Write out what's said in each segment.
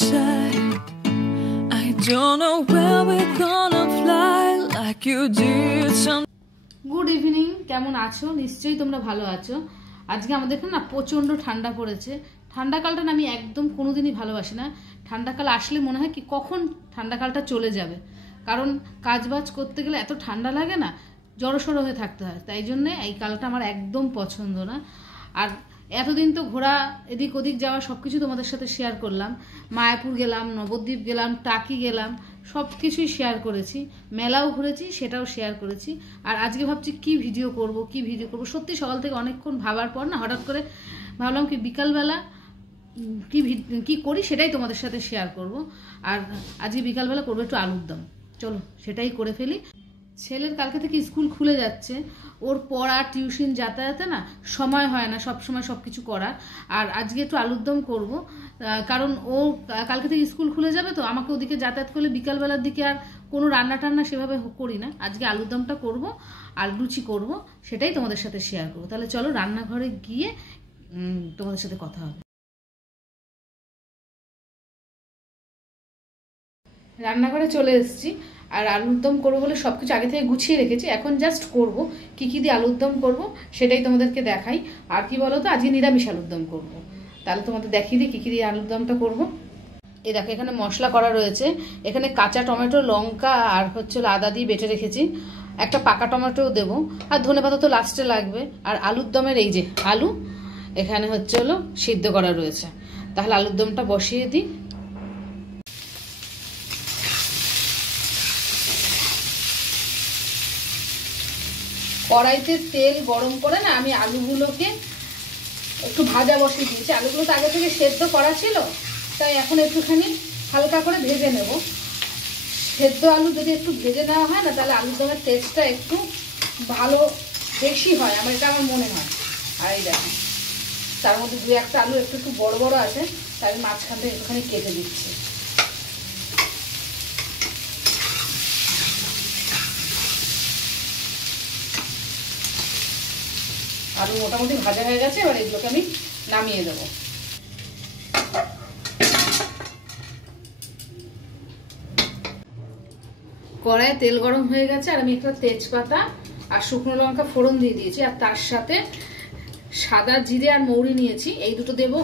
inside. I don't know where we're gonna fly like you did some. Good evening, কেমন আছো? নিশ্চয়ই তোমরা ভালো আছো। আজকে আমাদের এখানে না প্রচণ্ড ঠান্ডা পড়েছে। ঠান্ডাকালটা না আমি একদম কোনোদিনই ভালোবাসি না। ঠান্ডাকাল আসলে মনে হয় কি কখন ঠান্ডাকালটা চলে যাবে, কারণ কাজবাজ করতে গেলে এত ঠান্ডা লাগে না, জড়সড়ো হয়ে থাকতে হয়। তাই জন্যে এই কালটা আমার একদম পছন্দ না। আর এতদিন তো ঘোরা, এদিক ওদিক যাওয়া সব কিছু তোমাদের সাথে শেয়ার করলাম। মায়াপুর গেলাম, নবদ্বীপ গেলাম, টাকি গেলাম, সব কিছুই শেয়ার করেছি। মেলাও ঘুরেছি, সেটাও শেয়ার করেছি। আর আজকে ভাবছি কি ভিডিও করব। সত্যি সকাল থেকে অনেকক্ষণ ভাবার পর না হঠাৎ করে ভাবলাম কি বিকালবেলা কি করি সেটাই তোমাদের সাথে শেয়ার করব। আর আজকে বিকালবেলা করবো একটু আলুর দম। চলো সেটাই করে ফেলি। ছেলের কালকে থেকে স্কুল খুলে যাচ্ছে, ওর পড়া টিউশন যাতায়াতে না সময় হয় না সব সময় সব কিছু করার। আর আজকে একটু আলুর দম করবো, কারণ ও কালকে থেকে স্কুল খুলে যাবে, তো আমাকে ওদিকে যাতায়াত করলে বিকালবেলার দিকে আর কোনো রান্না টান্না সেভাবে করি না। আজকে আলুর দমটা করবো আর লুচি করবো, সেটাই তোমাদের সাথে শেয়ার করবো। তাহলে চলো রান্নাঘরে গিয়ে তোমাদের সাথে কথা হবে। রান্নাঘরে চলে এসেছি, আর আলুর দম করবো বলে সব কিছু আগে থেকে গুছিয়ে রেখেছি। এখন জাস্ট করব কী কী দিয়ে আলুর দম করবো সেটাই তোমাদেরকে দেখাই। আর কি বলো তো, আজকে নিরামিষ আলুর দম করবো। তাহলে তোমাদের দেখিয়ে দিই কী কী দিয়ে আলুর দমটা করবো। এই দেখো এখানে মশলা করা রয়েছে। এখানে কাঁচা টমেটো, লঙ্কা আর আদা দিয়ে বেটে রেখেছি। একটা পাকা টমেটোও দেবো, আর ধনেপাতা তো লাস্টে লাগবে। আর আলুর দমের এই যে আলু এখানে সিদ্ধ করা রয়েছে। তাহলে আলুর দমটা বসিয়ে দিই। কড়াইতে তেল গরম করে না আমি আলুগুলোকে একটু ভাজা বসিয়ে দিয়েছি। আলুগুলো তো আগে থেকে সেদ্ধ করা ছিল, তাই এখন একটুখানি হালকা করে ভেজে নেব। সেদ্ধ আলু যদি একটু ভেজে নেওয়া হয় না, তাহলে আলুর দমের টেস্টটা একটু ভালো বেশি হয়, এটা আমার মনে হয়। আর এই দেখো তার মধ্যে দু একটা আলু একটু বড় বড় আছে, তাই মাঝখান থেকে একটুখানি কেটে দিচ্ছি। আলু মোটামুটি ভাজা হয়ে গেছে, এবার এগুলোকে আমি নামিয়ে দেবো। কড়াইয়ে তেল গরম হয়ে গেছে, আর আমি একটা তেজপাতা আর শুকনো লঙ্কা ফোড়ন দিয়ে দিয়েছি। আর তার সাথে সাদা জিরে আর মৌরি নিয়েছি, এই দুটো দেবো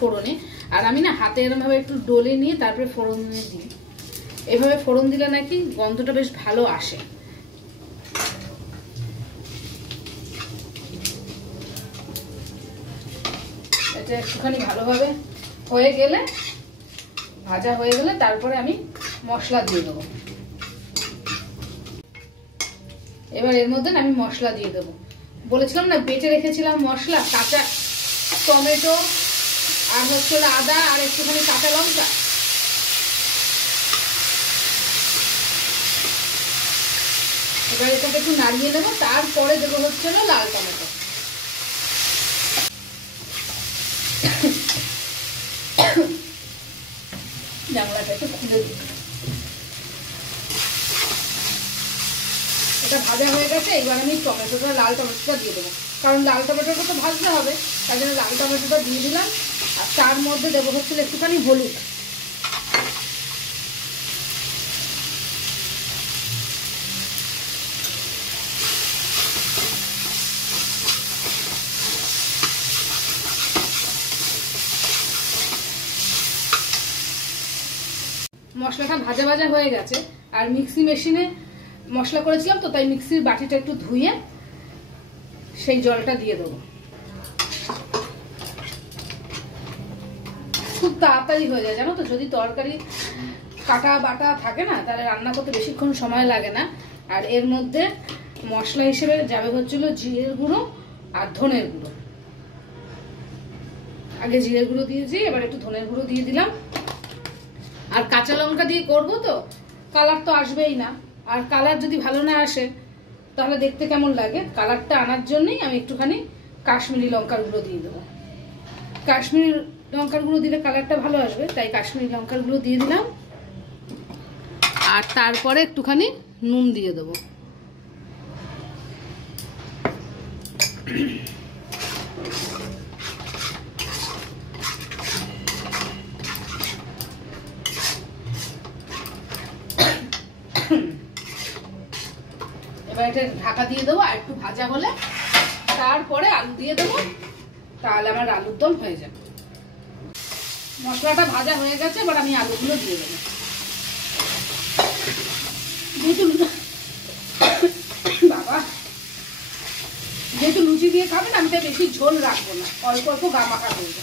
ফোড়নে। আর আমি না হাতে এরমভাবে একটু ডলে নিয়ে তারপরে ফোড়ন দিই। এভাবে ফোড়ন দিলে নাকি গন্ধটা বেশ ভালো আসে। এটা একটুখানি ভালোভাবে হয়ে গেলে, ভাজা হয়ে গেলে তারপরে আমি মশলা দিয়ে দেবো। এবার এর মধ্যে আমি মশলা দিয়ে দেবো। বলেছিলাম না বেটে রেখেছিলাম মশলা, কাঁচা টমেটো আর আদা আর একটুখানি কাঁচা লঙ্কা। এবার এটাকে একটু নাড়িয়ে নেবো, তারপরে দেবো লাল টমেটো। জানলাটা একটু খুলে দিই। এটা ভাজা হয়ে গেছে, এবার আমি লাল টমেটোটা দিয়ে দেবো, কারণ লাল টমেটোটা তো ভাজতে হবে, তাই জন্য লাল টমেটোটা দিয়ে দিলাম। আর তার মধ্যে দেবো একটুখানি হলুদ। মশলাটা ভাজা ভাজা হয়ে গেছে, আর মিক্সি মেশিনে মশলা করেছিলাম তো, তাই মিক্সির বাটিটা একটু ধুয়ে সেই জলটা দিয়ে দেবো। খুব তাড়াতাড়ি হয়ে যায় জানো তো, যদি তরকারি কাটা বাটা থাকে না, তাহলে রান্না করতে বেশিক্ষণ সময় লাগে না। আর এর মধ্যে মশলা হিসেবে যাবে জিরের গুঁড়ো আর ধনের গুঁড়ো। আগে জিরের গুঁড়ো দিয়েছি, এবার একটু ধনের গুঁড়ো দিয়ে দিলাম। আর কাঁচা লঙ্কা দিয়ে করবো তো, কালার তো আসবেই না। আর কালার যদি ভালো না আসে তাহলে দেখতে কেমন লাগে। কালারটা আনার জন্যই আমি একটুখানি কাশ্মীরি লঙ্কার গুঁড়ো দিয়ে দেবো। কাশ্মীরি লঙ্কার গুঁড়ো দিলে কালারটা ভালো আসবে, তাই কাশ্মীরি লঙ্কার গুঁড়ো দিয়ে দিলাম। আর তারপরে একটুখানি নুন দিয়ে দেবো। এবার এটা ঢাকা দিয়ে দেবো, আর একটু ভাজা হলে তারপরে আলু দিয়ে দেবো, তাহলে আমার আলুর দম হয়ে যাবে। মশলাটা ভাজা হয়ে গেছে, এবার আমি আলুগুলো দিয়ে দেবো। বাবা, যেহেতু লুচি দিয়ে খাবেন আমি তাই বেশি ঝোল রাখবো না, অল্প অল্প গা মাখা করবো।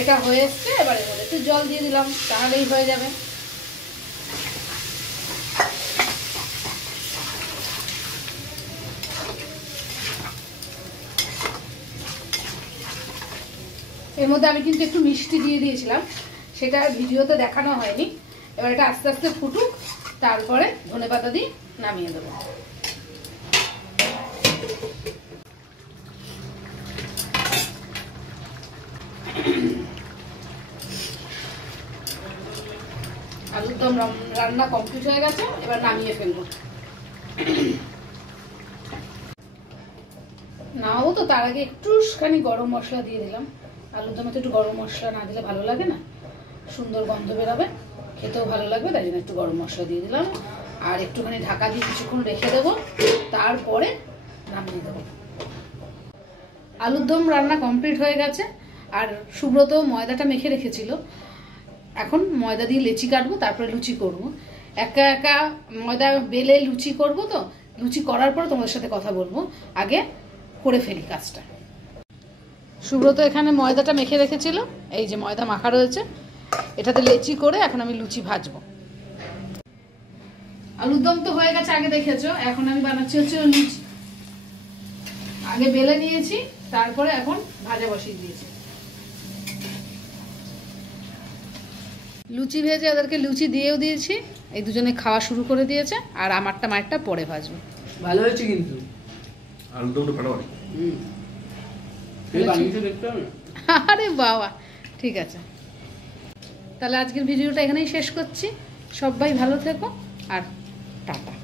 এটা হয়ে এসছে, এবারে একটু জল দিয়ে দিলাম, তাহলেই হয়ে যাবে। এর মধ্যে আমি কিন্তু একটু মিষ্টি দিয়ে দিয়েছিলাম, সেটা ভিডিওতে দেখানো হয়নি। এবার এটা আস্তে আস্তে ফুটুক, তারপরে ধনেপাতা দিয়ে নামিয়ে দেবো। আলুর দম রান্না কমপ্লিট হয়ে গেছে, এবার নামিয়ে ফেলবো। নাও তো তার আগে একটুখানি গরম মশলা দিয়ে দিলাম। আলুর দমে তো একটু গরম মশলা না দিলে ভালো লাগে না, সুন্দর গন্ধ বেরোবে, খেতেও ভালো লাগবে, তাই জন্য একটু গরম মশলা দিয়ে দিলাম। আর একটুখানি ঢাকা দিয়ে কিছুক্ষণ রেখে দেবো, তারপরে নামিয়ে দেবো। আলুর দম রান্না কমপ্লিট হয়ে গেছে। আর সুব্রত ময়দাটা মেখে রেখেছিল, এখন ময়দা দিয়ে লেচি কাটবো, তারপরে লুচি করব। একা একা ময়দা বেলে লুচি করব, তো লুচি করার পর তোমাদের সাথে কথা বলবো, আগে করে ফেলি কাজটা। সুব্রত এখানে ময়দাটা মেখে রেখেছিল, এই যে ময়দা মাখা রয়েছে, এটাতে লেচি করে এখন আমি লুচি ভাজবো। আলুর দম তো হয়ে গেছে, আগে দেখেছো। এখন আমি বানাচ্ছি হচ্ছে লুচি। আগে বেলে নিয়েছি, তারপরে এখন ভাজা বসিয়ে দিয়েছি। লুচি ভেজে ওদেরকে লুচি দিয়েও দিয়েছি, এই দুজনে খাওয়া শুরু করে দিয়েছে। আর আমারটা মায়েরটা পরে ভাজবো। ভালো হয়েছে কিন্তু আলুর দমটা ফাটাফাটি। আরে বাবা, ঠিক আছে। তাহলে আজকের ভিডিওটা এখানেই শেষ করছি। সবাই ভালো থেকো, আর টাটা।